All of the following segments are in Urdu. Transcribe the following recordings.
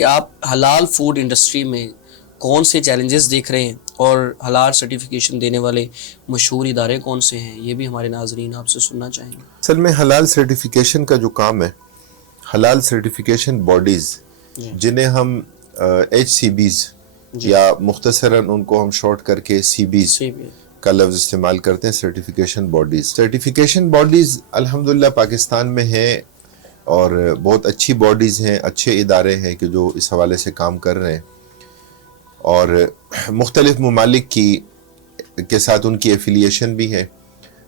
کہ آپ حلال فوڈ انڈسٹری میں کون سے چیلنجز دیکھ رہے ہیں اور حلال سرٹیفکیشن دینے والے مشہور ادارے کون سے ہیں، یہ بھی ہمارے ناظرین آپ سے سننا چاہیں گے۔ اصل میں حلال سرٹیفکیشن کا جو کام ہے، حلال سرٹیفکیشن باڈیز جنہیں ہم ایچ سی بیز یا مختصراً ان کو ہم شارٹ کر کے سی بیز کا لفظ استعمال کرتے ہیں، سرٹیفکیشن باڈیز۔ سرٹیفکیشن باڈیز الحمدللہ پاکستان میں ہیں اور بہت اچھی باڈیز ہیں، اچھے ادارے ہیں کہ جو اس حوالے سے کام کر رہے ہیں، اور مختلف ممالک کے ساتھ ان کی ایفیلیشن بھی ہے۔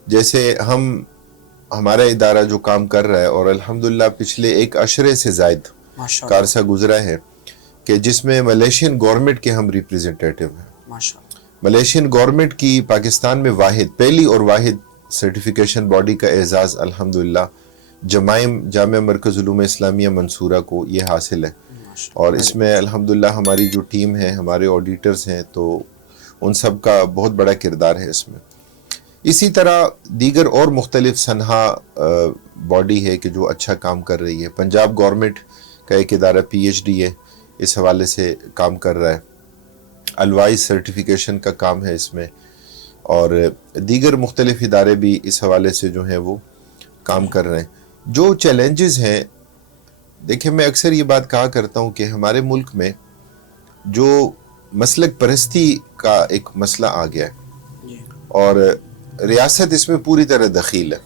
جیسے ہمارا ادارہ جو کام کر رہا ہے، اور الحمدللہ پچھلے 1 عشرے سے زائد کا عرصہ گزرا ہے کہ جس میں ملیشین گورنمنٹ کے ہم ریپریزنٹیٹیو ہیں۔ ملیشین گورنمنٹ کی پاکستان میں پہلی اور واحد سرٹیفکیشن باڈی کا اعزاز الحمدللہ جمائم جامعہ مرکز علوم اسلامیہ منصورہ کو یہ حاصل ہے، اور اس میں الحمدللہ ہماری جو ٹیم ہے، ہمارے آڈیٹرز ہیں، تو ان سب کا بہت بڑا کردار ہے اس میں۔ اسی طرح دیگر اور مختلف سنہا باڈی ہے کہ جو اچھا کام کر رہی ہے۔ پنجاب گورنمنٹ کا ایک ادارہ پی ایچ ڈی ہے، اس حوالے سے کام کر رہا ہے۔ الوائز سرٹیفکیشن کا کام ہے اس میں، اور دیگر مختلف ادارے بھی اس حوالے سے جو ہیں وہ کام کر رہے ہیں۔ جو چیلنجز ہیں، دیکھیں میں اکثر یہ بات کہا کرتا ہوں کہ ہمارے ملک میں جو مسلک پرستی کا ایک مسئلہ آ گیا ہے، اور ریاست اس میں پوری طرح دخیل ہے،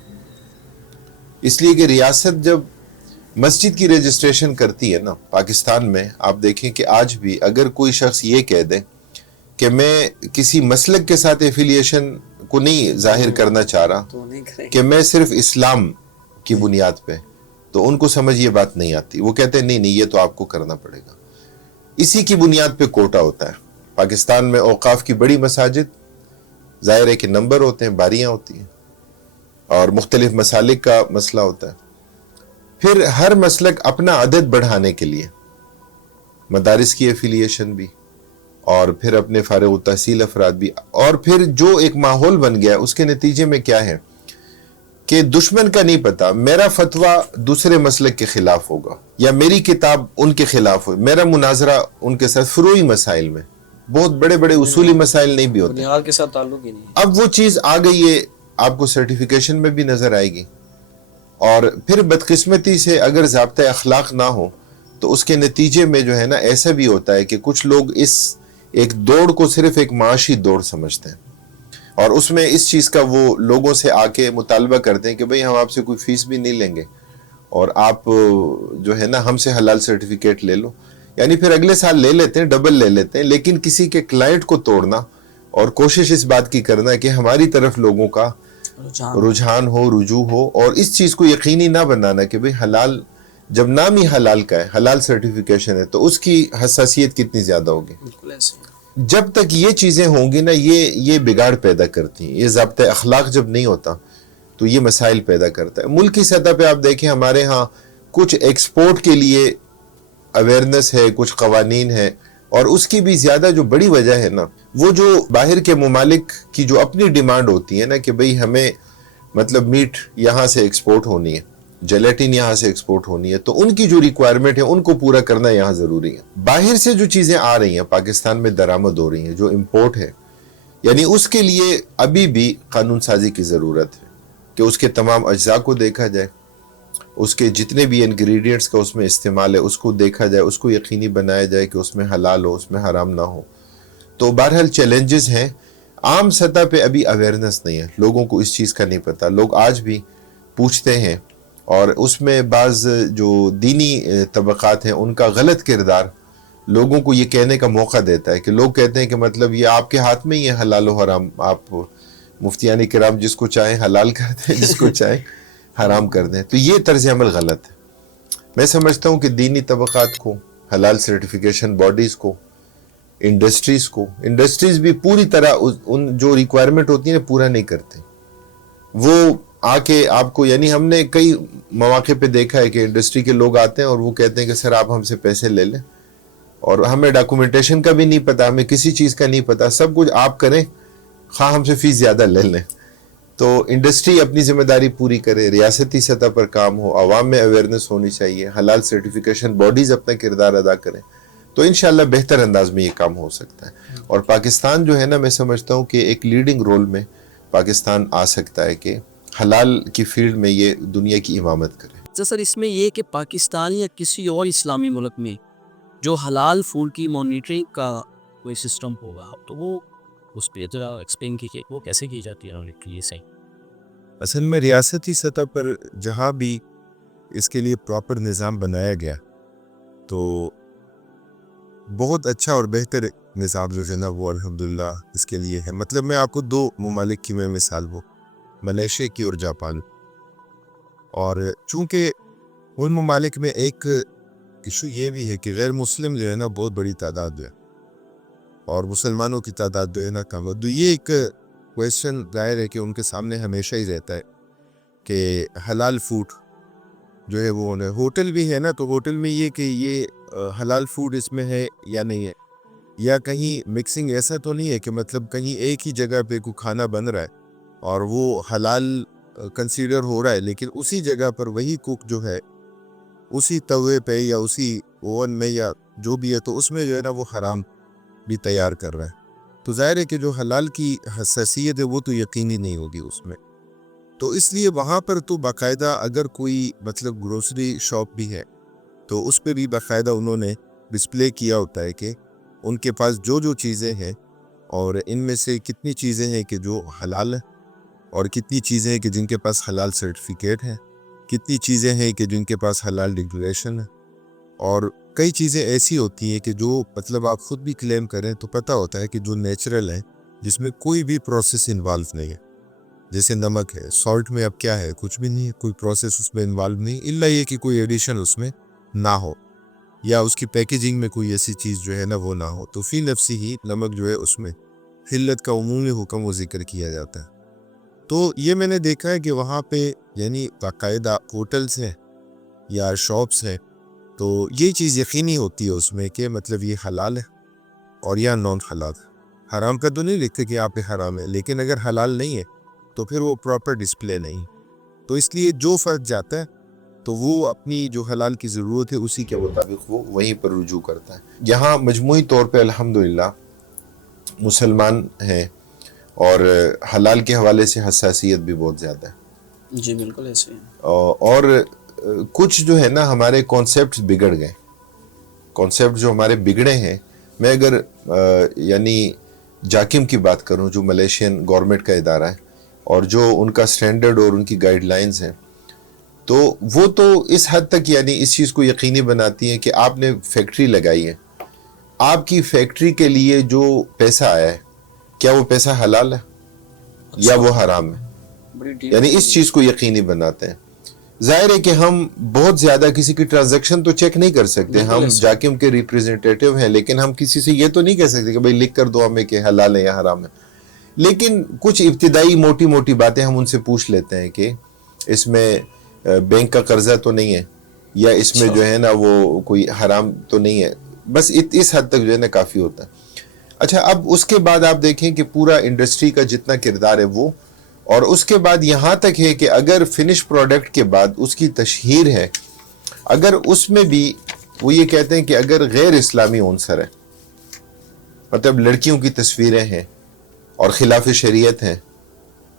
اس لیے کہ ریاست جب مسجد کی رجسٹریشن کرتی ہے نا پاکستان میں، آپ دیکھیں کہ آج بھی اگر کوئی شخص یہ کہہ دے کہ میں کسی مسلک کے ساتھ ایفیلیشن کو نہیں ظاہر کرنا چاہ رہا، کہ میں صرف اسلام کی بنیاد پہ، تو ان کو سمجھ یہ بات نہیں آتی، وہ کہتے ہیں نہیں یہ تو آپ کو کرنا پڑے گا۔ اسی کی بنیاد پہ کوٹا ہوتا ہے۔ پاکستان میں اوقاف کی بڑی مساجد، ظاہر ہے کہ نمبر ہوتے ہیں، باریاں ہوتی ہیں، اور مختلف مسالک کا مسئلہ ہوتا ہے۔ پھر ہر مسلک اپنا عدد بڑھانے کے لیے مدارس کی ایفیلیشن بھی، اور پھر اپنے فارغ التحصیل افراد بھی، اور پھر جو ایک ماحول بن گیا اس کے نتیجے میں کیا ہے کہ دشمن کا نہیں پتا میرا فتویٰ دوسرے مسلک کے خلاف ہوگا، یا میری کتاب ان کے خلاف ہو، میرا مناظرہ ان کے ساتھ فروعی مسائل میں، بہت بڑے بڑے اصولی مسائل نہیں بھی ہوتے، بنیاد کے ساتھ تعلق ہی نہیں۔ اب وہ چیز آ گئی ہے، آپ کو سرٹیفکیشن میں بھی نظر آئے گی۔ اور پھر بدقسمتی سے اگر ضابطۂ اخلاق نہ ہو تو اس کے نتیجے میں جو ہے نا ایسا بھی ہوتا ہے کہ کچھ لوگ اس ایک دوڑ کو صرف ایک معاشی دوڑ سمجھتے ہیں، اور اس میں اس چیز کا وہ لوگوں سے آ کے مطالبہ کرتے ہیں کہ بھئی ہم آپ سے کوئی فیس بھی نہیں لیں گے، اور آپ جو ہے نا ہم سے حلال سرٹیفکیٹ لے لو، یعنی پھر اگلے سال لے لیتے ہیں، ڈبل لے لیتے ہیں، لیکن کسی کے کلائنٹ کو توڑنا اور کوشش اس بات کی کرنا کہ ہماری طرف لوگوں کا رجحان ہو، رجوع ہو، اور اس چیز کو یقینی نہ بنانا کہ بھئی حلال جب نام ہی حلال کا ہے، حلال سرٹیفکیشن ہے، تو اس کی حساسیت کتنی زیادہ ہوگی۔ بالکل ایسے جب تک یہ چیزیں ہوں گی نا، یہ بگاڑ پیدا کرتی ہیں، یہ ضابطۂ اخلاق جب نہیں ہوتا تو یہ مسائل پیدا کرتا ہے۔ ملک کی سطح پہ آپ دیکھیں ہمارے ہاں کچھ ایکسپورٹ کے لیے اویئرنس ہے، کچھ قوانین ہے، اور اس کی بھی زیادہ جو بڑی وجہ ہے نا، وہ جو باہر کے ممالک کی جو اپنی ڈیمانڈ ہوتی ہے نا کہ بھئی ہمیں مطلب میٹ یہاں سے ایکسپورٹ ہونی ہے، جیلیٹن یہاں سے ایکسپورٹ ہونی ہے، تو ان کی جو ریکوائرمنٹ ہے ان کو پورا کرنا یہاں ضروری ہے۔ باہر سے جو چیزیں آ رہی ہیں پاکستان میں درآمد ہو رہی ہیں، جو امپورٹ ہے، یعنی اس کے لیے ابھی بھی قانون سازی کی ضرورت ہے کہ اس کے تمام اجزاء کو دیکھا جائے، اس کے جتنے بھی انگریڈینٹس کا اس میں استعمال ہے اس کو دیکھا جائے، اس کو یقینی بنایا جائے کہ اس میں حلال ہو، اس میں حرام نہ ہو۔ تو بہرحال چیلنجز ہیں، عام سطح پہ ابھی اویئرنس نہیں ہے، لوگوں کو اس چیز کا نہیں پتہ، لوگ آج بھی پوچھتے ہیں، اور اس میں بعض جو دینی طبقات ہیں ان کا غلط کردار لوگوں کو یہ کہنے کا موقع دیتا ہے کہ لوگ کہتے ہیں کہ مطلب یہ آپ کے ہاتھ میں ہی ہے حلال و حرام، آپ مفتیان کرام جس کو چاہیں حلال کر دیں، جس کو چاہیں حرام کر دیں، تو یہ طرز عمل غلط ہے۔ میں سمجھتا ہوں کہ دینی طبقات کو، حلال سرٹیفکیشن باڈیز کو، انڈسٹریز بھی پوری طرح ان جو ریکوائرمنٹ ہوتی ہیں پورا نہیں کرتے۔ وہ آ کے آپ کو، یعنی ہم نے کئی مواقع پہ دیکھا ہے کہ انڈسٹری کے لوگ آتے ہیں اور وہ کہتے ہیں کہ سر آپ ہم سے پیسے لے لیں، اور ہمیں ڈاکومنٹیشن کا بھی نہیں پتا، ہمیں کسی چیز کا نہیں پتا، سب کچھ آپ کریں، خواہ ہم سے فیس زیادہ لے لیں۔ تو انڈسٹری اپنی ذمہ داری پوری کرے، ریاستی سطح پر کام ہو، عوام میں اویئرنس ہونی چاہیے، حلال سرٹیفکیشن باڈیز اپنا کردار ادا کریں۔ تو انشاءاللہ بہتر انداز میں یہ کام ہو سکتا ہے. اور پاکستان جو ہے نا میں سمجھتا ہوں کہ ایک لیڈنگ رول میں پاکستان آ سکتا ہے کہ حلال کی فیلڈ میں یہ دنیا کی امامت کرے. سر اس میں یہ کہ پاکستان یا کسی اور اسلامی ملک میں جو حلال فوڈ کی مانیٹرنگ کا کوئی سسٹم ہوگا تو وہ اس پہ ذرا ایکسپلین کیجیے وہ کیسے کی جاتی ہے یہ صحیح. اصل میں ریاستی سطح پر جہاں بھی اس کے لیے پراپر نظام بنایا گیا تو بہت اچھا اور بہتر نظام جو ہے نا وہ الحمدللہ اس کے لیے ہے. مطلب میں آپ کو 2 ممالک کی میں مثال وہ ملیشیا کی اور جاپان. اور چونکہ ان ممالک میں ایک ایشو یہ بھی ہے کہ غیر مسلم جو ہے نا بہت بڑی تعداد ہے اور مسلمانوں کی تعداد جو ہے نا کم ہے. تو یہ ایک کویسچن ظاہر ہے کہ ان کے سامنے ہمیشہ ہی رہتا ہے کہ حلال فوڈ جو ہے وہ ہوٹل بھی ہے نا تو ہوٹل میں یہ کہ یہ حلال فوڈ اس میں ہے یا نہیں ہے, یا کہیں مکسنگ ایسا تو نہیں ہے کہ مطلب کہیں ایک ہی جگہ پہ کوئی کھانا بن رہا ہے اور وہ حلال کنسیڈر ہو رہا ہے لیکن اسی جگہ پر وہی کوک جو ہے اسی توے پہ یا اسی اوون میں یا جو بھی ہے تو اس میں جو ہے نا وہ حرام بھی تیار کر رہا ہے. تو ظاہر ہے کہ جو حلال کی حساسیت ہے وہ تو یقینی نہیں ہوگی اس میں. تو اس لیے وہاں پر تو باقاعدہ اگر کوئی مطلب گروسری شاپ بھی ہے تو اس پہ بھی باقاعدہ انہوں نے ڈسپلے کیا ہوتا ہے کہ ان کے پاس جو چیزیں ہیں اور ان میں سے کتنی چیزیں ہیں کہ جو حلال ہیں اور کتنی چیزیں ہیں کہ جن کے پاس حلال سرٹیفکیٹ ہیں, کتنی چیزیں ہیں کہ جن کے پاس حلال ڈکلیریشن ہے. اور کئی چیزیں ایسی ہوتی ہیں کہ جو مطلب آپ خود بھی کلیم کریں تو پتہ ہوتا ہے کہ جو نیچرل ہے جس میں کوئی بھی پروسیس انوالو نہیں ہے. جیسے نمک ہے, سالٹ میں اب کیا ہے, کچھ بھی نہیں ہے, کوئی پروسیس اس میں انوالو نہیں, الا یہ کہ کوئی ایڈیشن اس میں نہ ہو یا اس کی پیکیجنگ میں کوئی ایسی چیز جو ہے نا وہ نہ ہو. تو فی نفسی ہی نمک جو ہے اس میں حلت کا عمومی حکم و ذکر کیا جاتا ہے. تو یہ میں نے دیکھا ہے کہ وہاں پہ یعنی باقاعدہ ہوٹلس ہیں یا شاپس ہیں تو یہ چیز یقینی ہوتی ہے اس میں کہ مطلب یہ حلال ہے اور یا نان حلال ہے. حرام کا تو نہیں لکھتے کہ آپ پہ حرام ہے, لیکن اگر حلال نہیں ہے تو پھر وہ پراپر ڈسپلے نہیں. تو اس لیے جو فرد جاتا ہے تو وہ اپنی جو حلال کی ضرورت ہے اسی کے مطابق وہ وہیں پر رجوع کرتا ہے. یہاں مجموعی طور پہ الحمدللہ مسلمان ہیں اور حلال کے حوالے سے حساسیت بھی بہت زیادہ ہے. جی بالکل ایسے ہیں. اور کچھ جو ہے نا ہمارے کانسیپٹس بگڑ گئے, کانسیپٹ جو ہمارے بگڑے ہیں. میں اگر یعنی جاکم کی بات کروں جو ملیشین گورنمنٹ کا ادارہ ہے اور جو ان کا سٹینڈرڈ اور ان کی گائیڈ لائنز ہیں تو وہ تو اس حد تک یعنی اس چیز کو یقینی بناتی ہیں کہ آپ نے فیکٹری لگائی ہے, آپ کی فیکٹری کے لیے جو پیسہ آیا ہے کیا وہ پیسہ حلال ہے یا وہ حرام ہے, یعنی اس چیز کو یقینی بناتے ہیں. ظاہر ہے کہ ہم بہت زیادہ کسی کی ٹرانزیکشن تو چیک نہیں کر سکتے, ہم جاکم کے ریپریزنٹیٹیو ہیں, لیکن ہم کسی سے یہ تو نہیں کہہ سکتے کہ بھئی لکھ کر دو ہمیں کہ حلال ہے یا حرام ہے. لیکن کچھ ابتدائی موٹی موٹی باتیں ہم ان سے پوچھ لیتے ہیں کہ اس میں بینک کا قرضہ تو نہیں ہے یا اس میں جو ہے نا وہ کوئی حرام تو نہیں ہے. بس اس حد تک جو ہے نا کافی ہوتا ہے. اچھا اب اس کے بعد آپ دیکھیں کہ پورا انڈسٹری کا جتنا کردار ہے وہ, اور اس کے بعد یہاں تک ہے کہ اگر فنش پروڈکٹ کے بعد اس کی تشہیر ہے, اگر اس میں بھی وہ یہ کہتے ہیں کہ اگر غیر اسلامی عنصر ہے, مطلب لڑکیوں کی تصویریں ہیں اور خلاف شریعت ہیں,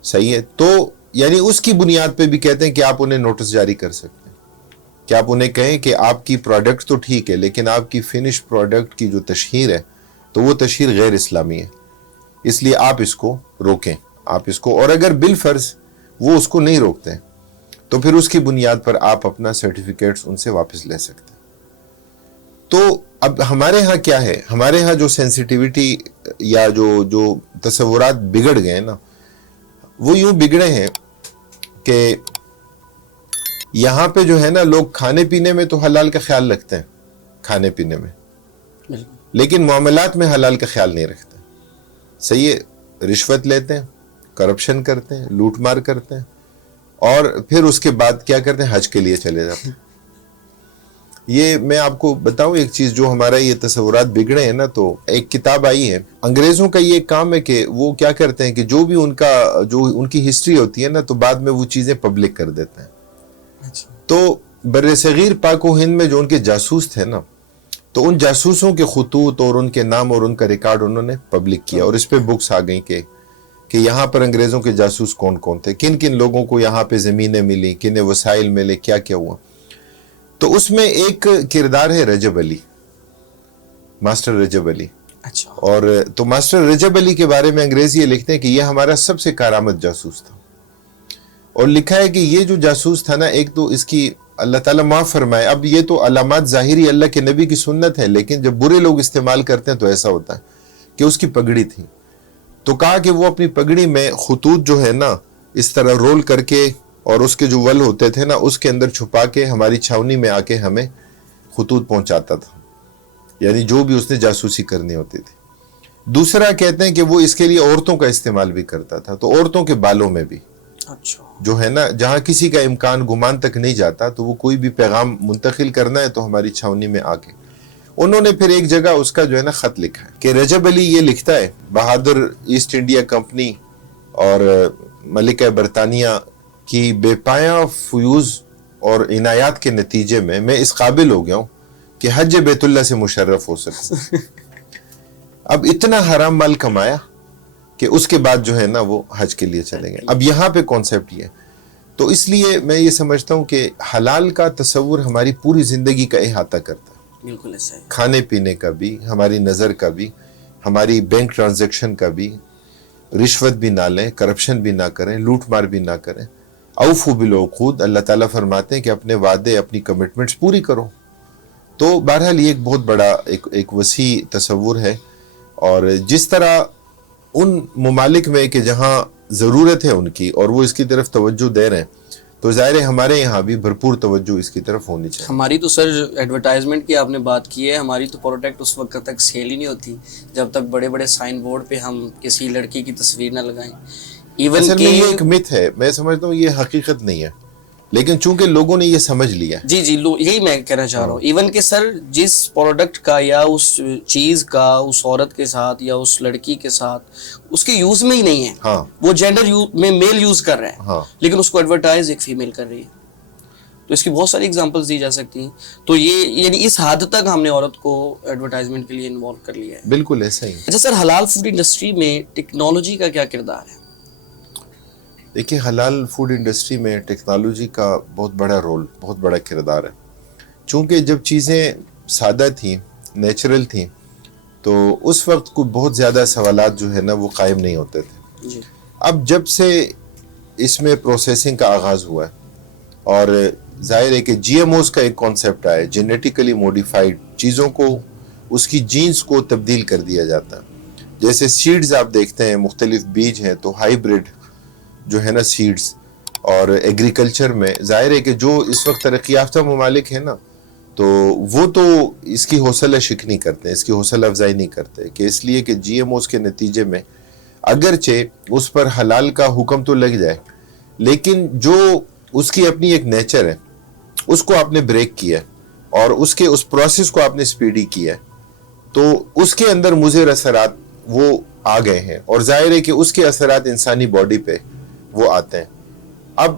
صحیح ہے, تو یعنی اس کی بنیاد پہ بھی کہتے ہیں کہ آپ انہیں نوٹس جاری کر سکتے ہیں, کہ آپ انہیں کہیں کہ آپ کی پروڈکٹ تو ٹھیک ہے لیکن آپ کی فنش پروڈکٹ کی جو تشہیر ہے تو وہ تشہیر غیر اسلامی ہے, اس لیے آپ اس کو روکیں, آپ اس کو, اور اگر بالفرض وہ اس کو نہیں روکتے تو پھر اس کی بنیاد پر آپ اپنا سرٹیفکیٹس ان سے واپس لے سکتے ہیں. تو اب ہمارے ہاں کیا ہے, ہمارے ہاں جو سینسیٹیوٹی یا جو تصورات بگڑ گئے ہیں نا وہ یوں بگڑے ہیں کہ یہاں پہ جو ہے نا لوگ کھانے پینے میں تو حلال کا خیال رکھتے ہیں, کھانے پینے میں, لیکن معاملات میں حلال کا خیال نہیں رکھتے. صحیح ہے, رشوت لیتے ہیں, کرپشن کرتے ہیں, لوٹ مار کرتے ہیں, اور پھر اس کے بعد کیا کرتے ہیں, حج کے لیے چلے جاتے ہیں. یہ میں آپ کو بتاؤں ایک چیز جو ہمارا یہ تصورات بگڑے ہیں نا, تو ایک کتاب آئی ہے, انگریزوں کا یہ کام ہے کہ وہ کیا کرتے ہیں کہ جو بھی ان کی ہسٹری ہوتی ہے نا تو بعد میں وہ چیزیں پبلک کر دیتے ہیں. تو بر صغیر پاک و ہند میں جو ان کے جاسوس تھے نا تو تو ان جاسوسوں کے خطوط اور ان کے نام اور ان کا ریکارڈ انہوں نے پبلک کیا اور اس پہ بکس آ گئیں کہ یہاں پر انگریزوں کے جاسوس کون کون تھے, کن کن لوگوں کو یہاں پہ زمینیں ملی, کنہیں وسائل ملے, کیا کیا ہوا. تو اس میں ایک کردار ہے رجب علی, ماسٹر رجب علی. اچھا. اور تو ماسٹر رجب علی کے بارے میں انگریز یہ لکھتے ہیں کہ یہ ہمارا سب سے کارآمد جاسوس تھا, اور لکھا ہے کہ یہ جو جاسوس تھا نا, ایک تو اس کی اللہ تعالیٰ معاف فرمائے, اب یہ تو علامات ظاہری اللہ کے نبی کی سنت ہے, لیکن جب برے لوگ استعمال کرتے ہیں تو ایسا ہوتا ہے کہ اس کی پگڑی تھی, تو کہا کہ وہ اپنی پگڑی میں خطوط جو ہے نا اس طرح رول کر کے, اور اس کے جو ول ہوتے تھے نا اس کے اندر چھپا کے ہماری چھاونی میں آ کے ہمیں خطوط پہنچاتا تھا, یعنی جو بھی اس نے جاسوسی کرنی ہوتی تھی. دوسرا کہتے ہیں کہ وہ اس کے لیے عورتوں کا استعمال بھی کرتا تھا, تو عورتوں کے بالوں میں بھی اچھا جو ہے نا, جہاں کسی کا امکان گمان تک نہیں جاتا, تو وہ کوئی بھی پیغام منتقل کرنا ہے تو ہماری چھاونی میں آ کے. انہوں نے پھر ایک جگہ اس کا جو ہے نا خط لکھا ہے کہ رجب علی یہ لکھتا ہے, بہادر ایسٹ انڈیا کمپنی اور ملکہ برطانیہ کی بے پایہ فیوز اور عنایات کے نتیجے میں اس قابل ہو گیا ہوں کہ حج بیت اللہ سے مشرف ہو سکتا. اب اتنا حرام مال کمایا کہ اس کے بعد جو ہے نا وہ حج کے لیے چلیں گے. اب یہاں پہ کانسیپٹ یہ ہے, تو اس لیے میں یہ سمجھتا ہوں کہ حلال کا تصور ہماری پوری زندگی کا احاطہ کرتا ہے, بالکل ایسا ہے, کھانے پینے کا بھی, ہماری نظر کا بھی, ہماری بینک ٹرانزیکشن کا بھی, رشوت بھی نہ لیں, کرپشن بھی نہ کریں, لوٹ مار بھی نہ کریں. اوفوا بالعقود, اللہ تعالیٰ فرماتے ہیں کہ اپنے وعدے, اپنی کمٹمنٹس پوری کرو. تو بہرحال یہ ایک بہت بڑا ایک وسیع تصور ہے, اور جس طرح ان ممالک میں کہ جہاں ضرورت ہے ان کی اور وہ اس کی طرف توجہ دے رہے ہیں, تو ظاہر ہے ہمارے یہاں بھی بھرپور توجہ اس کی طرف ہونی چاہیے. ہماری تو سر ایڈورٹائزمنٹ کی آپ نے بات کی ہے, ہماری تو پروڈکٹ اس وقت تک سیل ہی نہیں ہوتی جب تک بڑے بڑے سائن بورڈ پہ ہم کسی لڑکی کی تصویر نہ لگائیں. ایون اصل کہ میں یہ ایک مت ہے, میں سمجھتا ہوں یہ حقیقت نہیں ہے, لیکن چونکہ لوگوں نے یہ سمجھ لیا. جی یہی میں کہنا چاہ رہا ہوں. ایون کہ سر جس پروڈکٹ کا یا اس چیز کا اس عورت کے ساتھ یا اس لڑکی کے ساتھ اس کے یوز میں ہی نہیں ہے, ہاں, وہ جینڈر میں میل یوز کر رہے ہیں, ہاں, لیکن اس کو ایڈورٹائز ایک فیمیل کر رہی ہے. تو اس کی بہت ساری اگزامپلس دی جا سکتی ہیں. تو یہ یعنی اس حد تک ہم نے عورت کو ایڈورٹائزمنٹ کے لیے انوالو کر لیا ہے. بالکل ایسا ہی. اچھا سر, حلال فوڈ انڈسٹری میں ٹیکنالوجی کا کیا کردار ہے؟ دیکھیے, حلال فوڈ انڈسٹری میں ٹیکنالوجی کا بہت بڑا رول, بہت بڑا کردار ہے. چونکہ جب چیزیں سادہ تھیں, نیچرل تھیں, تو اس وقت کوئی بہت زیادہ سوالات جو ہے نا وہ قائم نہیں ہوتے تھے. جی. اب جب سے اس میں پروسیسنگ کا آغاز ہوا ہے, اور ظاہر ہے کہ جی ایم اوز کا ایک کانسیپٹ آیا, جینیٹیکلی موڈیفائڈ چیزوں کو, اس کی جینز کو تبدیل کر دیا جاتا ہے. جیسے سیڈز آپ دیکھتے ہیں, مختلف بیج ہیں, تو ہائیبرڈ جو ہے نا سیڈز, اور ایگریکلچر میں ظاہر ہے کہ جو اس وقت ترقی یافتہ ممالک ہیں نا, تو وہ تو اس کی حوصلہ شکنی کرتے ہیں, اس کی حوصلہ افزائی نہیں کرتے, کہ اس لیے کہ جی ایم اوز کے نتیجے میں اگرچہ اس پر حلال کا حکم تو لگ جائے, لیکن جو اس کی اپنی ایک نیچر ہے اس کو آپ نے بریک کیا, اور اس کے اس پروسیس کو آپ نے سپیڈی کیا, تو اس کے اندر مضر اثرات وہ آ گئے ہیں, اور ظاہر ہے کہ اس کے اثرات انسانی باڈی پہ وہ آتے ہیں. اب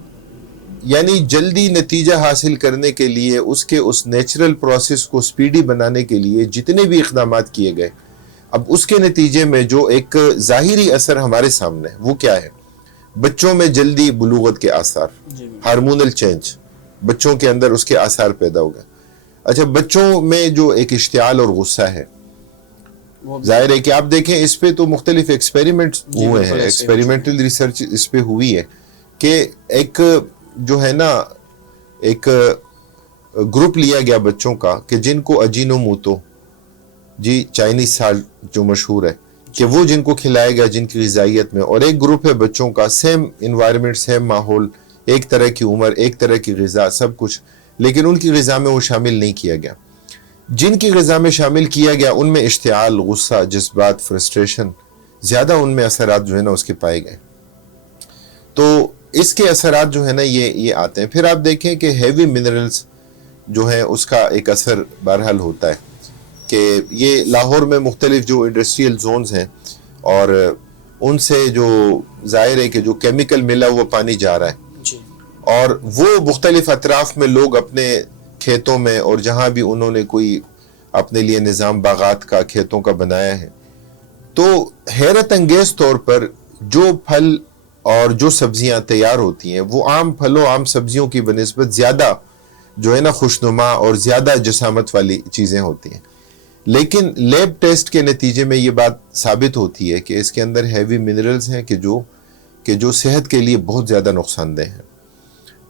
یعنی جلدی نتیجہ حاصل کرنے کے لیے, اس کے اس نیچرل پروسیس کو سپیڈی بنانے کے لیے جتنے بھی اقدامات کیے گئے, اب اس کے نتیجے میں جو ایک ظاہری اثر ہمارے سامنے ہے وہ کیا ہے؟ بچوں میں جلدی بلوغت کے آثار, ہارمونل چینج, بچوں کے اندر اس کے آثار پیدا ہو گئے. اچھا, بچوں میں جو ایک اشتعال اور غصہ ہے, ظاہر ہے کہ آپ دیکھیں اس پہ تو مختلف ایکسپیریمنٹس ہوئے ہیں, ایکسپیریمنٹل ریسرچ اس پہ ہوئی ہے, کہ ایک جو ہے نا ایک گروپ لیا گیا بچوں کا کہ جن کو اجینو موتو, جی چائنیز سالٹ جو مشہور ہے, کہ وہ جن کو کھلایا گیا جن کی غذائیت میں, اور ایک گروپ ہے بچوں کا سیم انوائرمنٹ, سیم ماحول, ایک طرح کی عمر, ایک طرح کی غذا, سب کچھ, لیکن ان کی غذا میں وہ شامل نہیں کیا گیا. جن کی غذا میں شامل کیا گیا ان میں اشتعال, غصہ, جذبات, فرسٹریشن زیادہ ان میں اثرات جو ہے نا اس کے پائے گئے. تو اس کے اثرات جو ہے نا یہ آتے ہیں. پھر آپ دیکھیں کہ ہیوی منرلز جو ہیں اس کا ایک اثر بہرحال ہوتا ہے, کہ یہ لاہور میں مختلف جو انڈسٹریل زونز ہیں, اور ان سے جو ظاہر ہے کہ جو کیمیکل ملا وہ پانی جا رہا ہے, اور وہ مختلف اطراف میں لوگ اپنے کھیتوں میں اور جہاں بھی انہوں نے کوئی اپنے لیے نظام باغات کا، کھیتوں کا بنایا ہے. تو حیرت انگیز طور پر جو پھل اور جو سبزیاں تیار ہوتی ہیں وہ عام پھلوں، عام سبزیوں کی بنسبت زیادہ جو ہے نا خوشنما اور زیادہ جسامت والی چیزیں ہوتی ہیں. لیکن لیب ٹیسٹ کے نتیجے میں یہ بات ثابت ہوتی ہے کہ اس کے اندر ہیوی منرلز ہیں کہ جو صحت کے لیے بہت زیادہ نقصان دہ ہیں.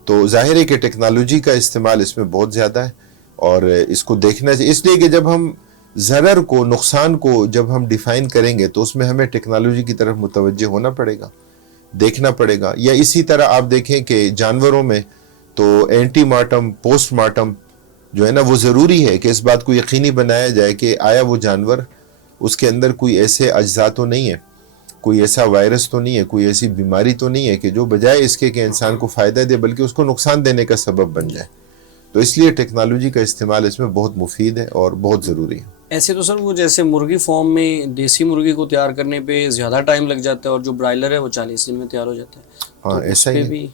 تو ظاہر ہے کہ ٹیکنالوجی کا استعمال اس میں بہت زیادہ ہے اور اس کو دیکھنا چاہیے، اس لیے کہ جب ہم ضرر کو، نقصان کو جب ہم ڈیفائن کریں گے تو اس میں ہمیں ٹیکنالوجی کی طرف متوجہ ہونا پڑے گا، دیکھنا پڑے گا. یا اسی طرح آپ دیکھیں کہ جانوروں میں تو اینٹی مارٹم، پوسٹ مارٹم جو ہے نا وہ ضروری ہے کہ اس بات کو یقینی بنایا جائے کہ آیا وہ جانور، اس کے اندر کوئی ایسے اجزاء تو نہیں ہے، کوئی ایسا وائرس تو نہیں ہے، کوئی ایسی بیماری تو نہیں ہے کہ جو بجائے اس کے کہ انسان کو فائدہ دے بلکہ اس کو نقصان دینے کا سبب بن جائے. تو اس لیے ٹیکنالوجی کا استعمال اس میں بہت مفید ہے اور بہت ضروری ہے. ایسے تو سر وہ جیسے مرغی فارم میں دیسی مرغی کو تیار کرنے پہ زیادہ ٹائم لگ جاتا ہے اور جو برائلر ہے وہ 40 دن میں تیار ہو جاتا ہے. ہاں ایسا ہی ہے.